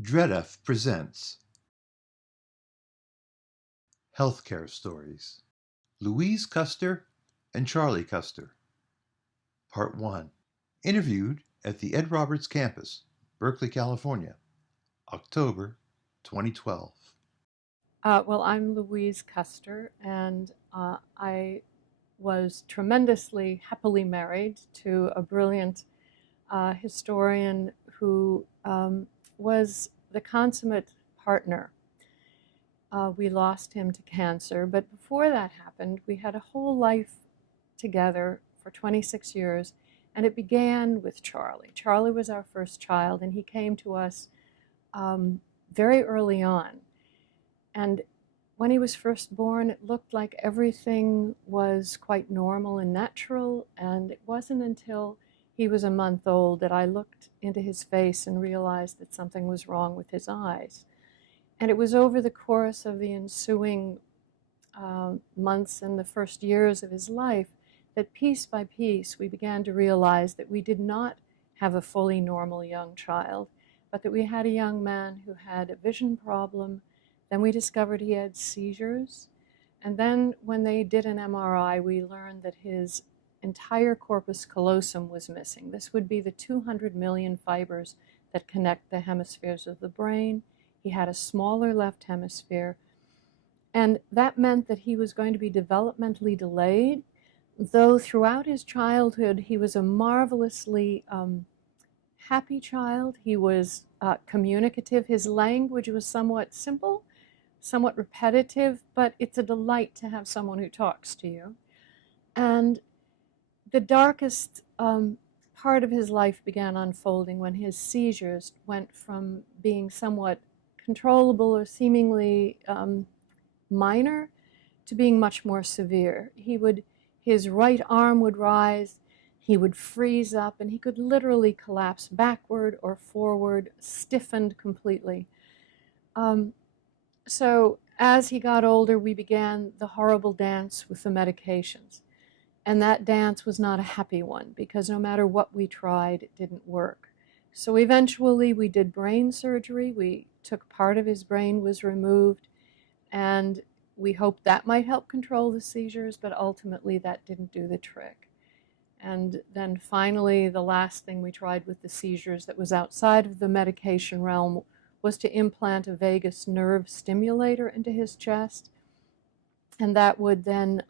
DREDF presents Healthcare Stories. Luise Custer and Charlie Custer. Part 1. Interviewed at the Ed Roberts campus, Berkeley, California, October 2012. I'm Luise Custer, and I was tremendously happily married to a brilliant historian who was the consummate partner. We lost him to cancer, but before that happened, we had a whole life together for 26 years, and it began with Charlie. Charlie was our first child, and he came to us very early on. And when he was first born, it looked like everything was quite normal and natural, and it wasn't until he was a month old that I looked into his face and realized that something was wrong with his eyes. And it was over the course of the ensuing months and the first years of his life that piece by piece we began to realize that we did not have a fully normal young child, but that we had a young man who had a vision problem. Then we discovered he had seizures. And then when they did an MRI, we learned that his entire corpus callosum was missing. This would be the 200 million fibers that connect the hemispheres of the brain. He had a smaller left hemisphere. And that meant that he was going to be developmentally delayed, though throughout his childhood he was a marvelously happy child. He was communicative. His language was somewhat simple, somewhat repetitive, but it's a delight to have someone who talks to you. And the darkest part of his life began unfolding when his seizures went from being somewhat controllable or seemingly minor to being much more severe. His right arm would rise, he would freeze up, and he could literally collapse backward or forward, stiffened completely. So as he got older, we began the horrible dance with the medications. And that dance was not a happy one, because no matter what we tried, it didn't work. So eventually we did brain surgery. We took part of his brain, was removed, and we hoped that might help control the seizures, but ultimately that didn't do the trick. And then finally, the last thing we tried with the seizures that was outside of the medication realm was to implant a vagus nerve stimulator into his chest. And that would then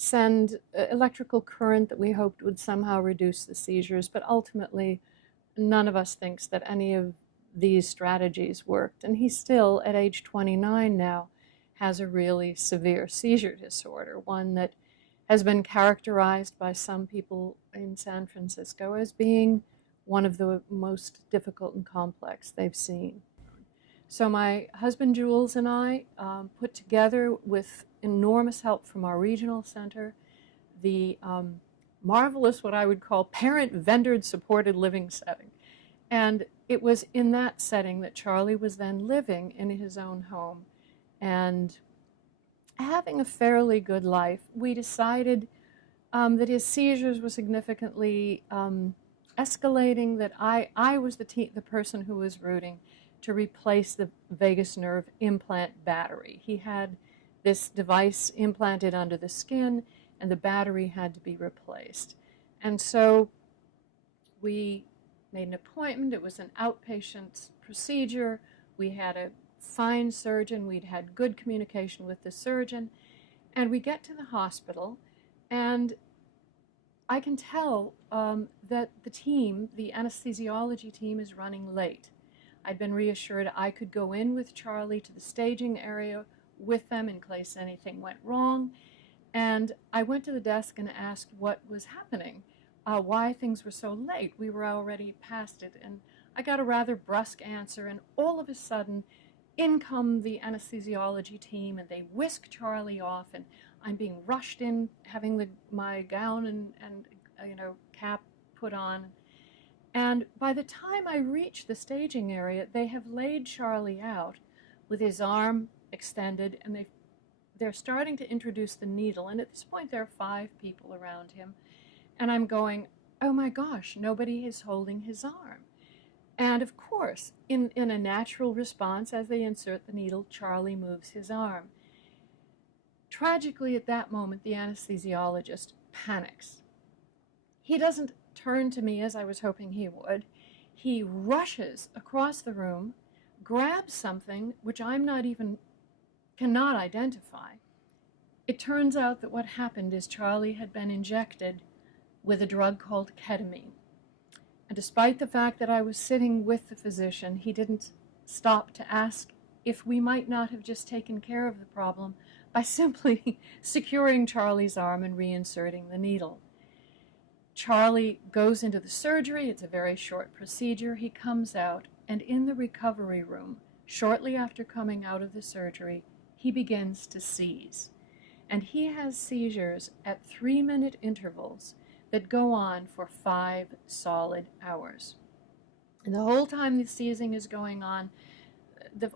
send electrical current that we hoped would somehow reduce the seizures. But ultimately, none of us thinks that any of these strategies worked. And he still, at age 29 now, has a really severe seizure disorder, one that has been characterized by some people in San Francisco as being one of the most difficult and complex they've seen. So my husband Jules and I put together, with enormous help from our regional center, the marvelous, what I would call, parent-vendored supported living setting. And it was in that setting that Charlie was then living in his own home and having a fairly good life. We decided that his seizures were significantly escalating, that I was the person who was rooting to replace the vagus nerve implant battery. He had this device implanted under the skin, and the battery had to be replaced. And so we made an appointment. It was an outpatient procedure. We had a fine surgeon. We'd had good communication with the surgeon. And we get to the hospital, and I can tell that the team, the anesthesiology team, is running late. I'd been reassured I could go in with Charlie to the staging area with them in case anything went wrong. And I went to the desk and asked what was happening, why things were so late. We were already past it. And I got a rather brusque answer, and all of a sudden, in come the anesthesiology team, and they whisk Charlie off, and I'm being rushed in, having my gown and cap put on. And by the time I reach the staging area, they have laid Charlie out with his arm extended, and they're starting to introduce the needle. And at this point, there are 5 people around him. And I'm going, oh my gosh, nobody is holding his arm. And of course, in a natural response, as they insert the needle, Charlie moves his arm. Tragically, at that moment, the anesthesiologist panics. He doesn't turn to me as I was hoping he would. He rushes across the room, grabs something which cannot identify. It turns out that what happened is Charlie had been injected with a drug called ketamine. And despite the fact that I was sitting with the physician, he didn't stop to ask if we might not have just taken care of the problem by simply securing Charlie's arm and reinserting the needle. Charlie goes into the surgery. It's a very short procedure. He comes out, and in the recovery room, shortly after coming out of the surgery, he begins to seize. And he has seizures at 3-minute intervals that go on for 5 solid hours. And the whole time the seizing is going on,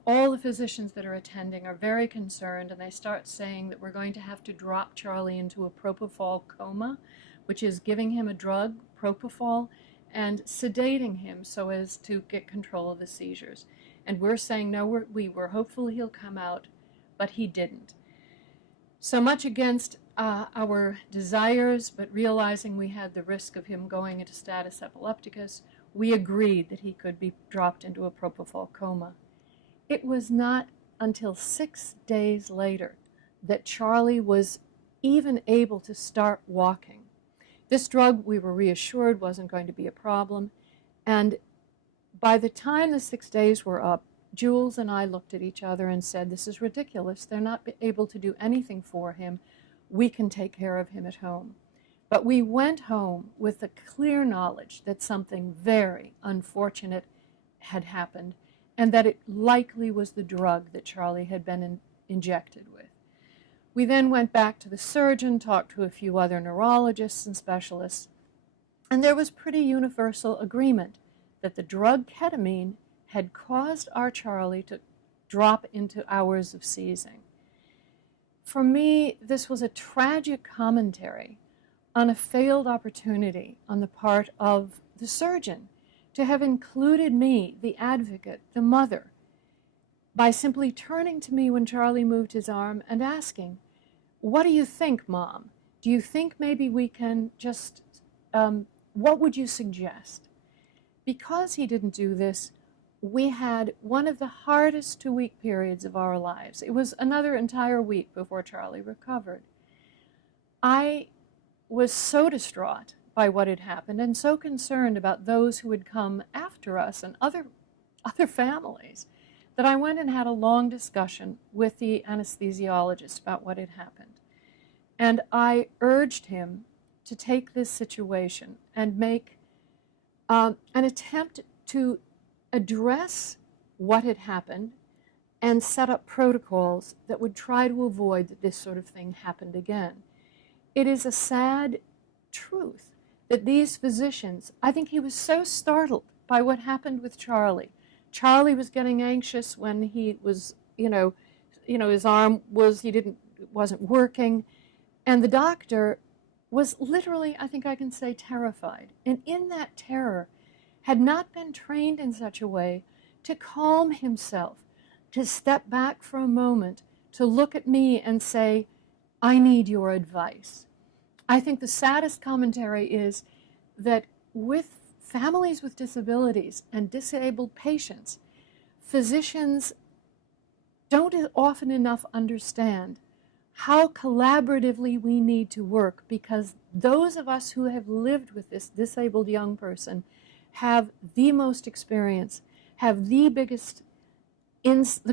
all the physicians that are attending are very concerned, and they start saying that we're going to have to drop Charlie into a propofol coma, which is giving him a drug, propofol, and sedating him so as to get control of the seizures. And we're saying, no, we were hopeful he'll come out, but he didn't. So much against our desires, but realizing we had the risk of him going into status epilepticus, we agreed that he could be dropped into a propofol coma. It was not until 6 days later that Charlie was even able to start walking. This drug, we were reassured, wasn't going to be a problem. And by the time the 6 days were up, Jules and I looked at each other and said, this is ridiculous. They're not able to do anything for him. We can take care of him at home. But we went home with the clear knowledge that something very unfortunate had happened, and that it likely was the drug that Charlie had been injected with. We then went back to the surgeon, talked to a few other neurologists and specialists, and there was pretty universal agreement that the drug ketamine had caused our Charlie to drop into hours of seizing. For me, this was a tragic commentary on a failed opportunity on the part of the surgeon to have included me, the advocate, the mother, by simply turning to me when Charlie moved his arm and asking, what do you think, Mom? Do you think maybe we can just, what would you suggest? Because he didn't do this, we had one of the hardest 2-week periods of our lives. It was another entire week before Charlie recovered. I was so distraught by what had happened and so concerned about those who would come after us and other families that I went and had a long discussion with the anesthesiologist about what had happened. And I urged him to take this situation and make an attempt to address what had happened and set up protocols that would try to avoid that this sort of thing happened again. It is a sad truth that these physicians, I think he was so startled by what happened with Charlie. Charlie was getting anxious when he was, his arm wasn't working, and the doctor was literally, I think I can say, terrified. And in that terror, had not been trained in such a way to calm himself, to step back for a moment, to look at me and say, I need your advice. I think the saddest commentary is that with families with disabilities and disabled patients, physicians don't often enough understand how collaboratively we need to work, because those of us who have lived with this disabled young person have the most experience, have the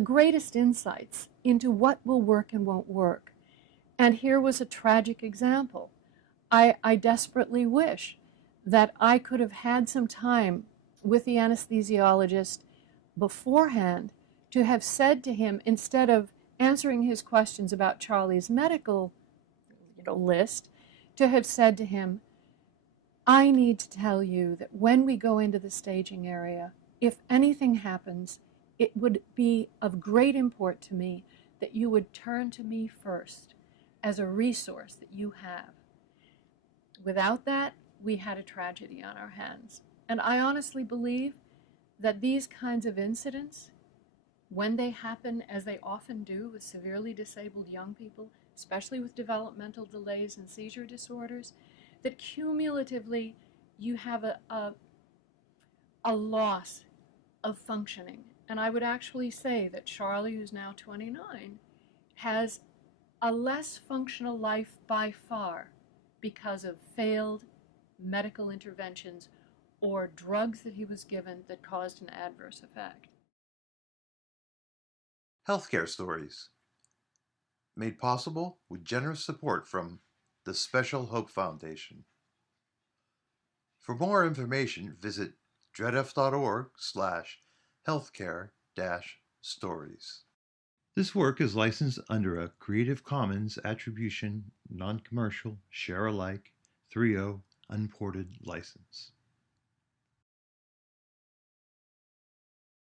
greatest insights into what will work and won't work. And here was a tragic example. I desperately wish that I could have had some time with the anesthesiologist beforehand to have said to him, instead of answering his questions about Charlie's medical list, to have said to him, I need to tell you that when we go into the staging area, if anything happens, it would be of great import to me that you would turn to me first as a resource that you have. Without that, we had a tragedy on our hands. And I honestly believe that these kinds of incidents, when they happen, as they often do with severely disabled young people, especially with developmental delays and seizure disorders, that cumulatively you have a loss of functioning. And I would actually say that Charlie, who's now 29, has a less functional life by far because of failed medical interventions or drugs that he was given that caused an adverse effect. Healthcare stories, made possible with generous support from the Special Hope Foundation. For more information, visit dredf.org/healthcare-stories. This work is licensed under a Creative Commons Attribution, Non-Commercial, Share-alike 3.0 Unported license.